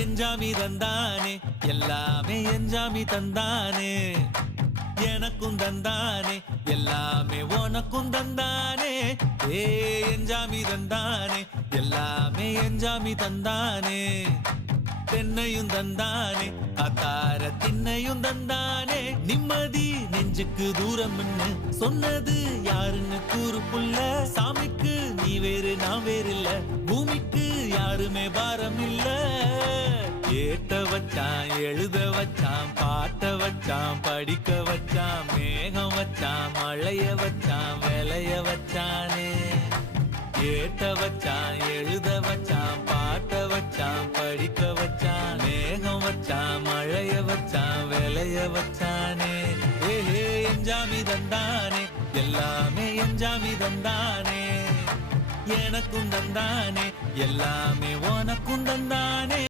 எஞ்சாமி தந்தானே எல்லாமே எஞ்சாமி தந்தானே எனக்கும் தந்தானே எல்லாமே உனக்கும் தந்தானே ஏ எஞ்சாமி தந்தானே எல்லாமே எஞ்சாமி தந்தானே தென்னையும் தந்தானே அத்தார திண்ணையும் தந்தானே நிம்மதி நெஞ்சுக்கு தூரம் சொன்னது யாருன்னு கூறு புள்ள சாமிக்கு நீ வேறு நான் வேறு இல்ல பூமிக்கு யாருமே பாரம் இல்ல ஏத்த வச்சான் எழுத வச்சான் பாட்ட வச்சான் படிக்க வச்சான் மேகம் வச்சான் மழைய வச்சான் விளைய வச்சானே ஏத்த வச்சான் எழுத வச்சான் பாட்ட வச்சான் படிக்க வச்சான் மேகம் வச்சான் மழைய வச்சான் விளைய வச்சானே ஏஹே எஞ்சாமி தந்தானே எல்லாமே எஞ்சாமி தந்தானே எனக்கும் தந்தானே எல்லாமே உனக்கும் தந்தானே